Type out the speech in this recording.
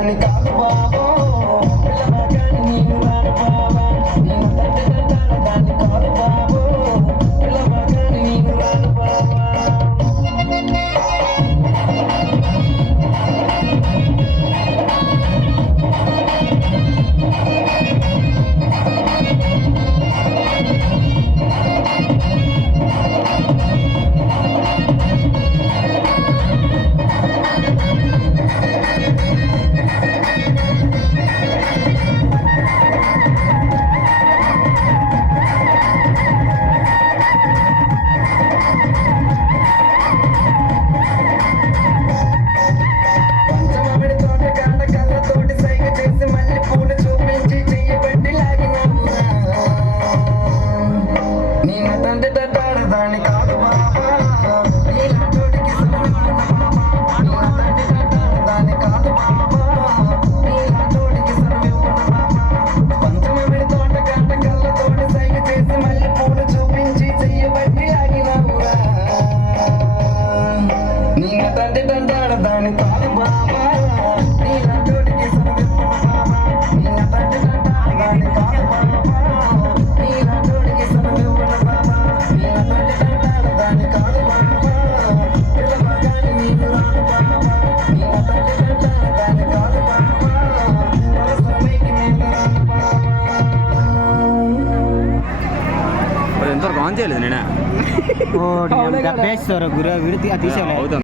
దాని కాదు బాబో పిల్లగాని నేను రాను బాబా నేను దాని కాదు బాబో పిల్లగాని నేను రాను బాబా దాని కాదు బాబా నీలాంటోడికి దాని కాదు బాబా నీలాంటోడికి పంచమమిడి తోట గంట కళ్ళతోటి సైగ చేసి మళ్ళీ పూలు చూపించి చెయ్యబట్టి ఆగినావురా నీ తండ్రి తంటాడ దాని కాదు బాబా నీలాంటోడికి బాబా నీ తండ్రి తంటాడ దాని కాదు బాబా నీలాంటోడికి బాబా ఎంతవరకు ఆన్ చేయలేదు నేను ఓ బేస్తారు గుర విడితే తీసేయాలి.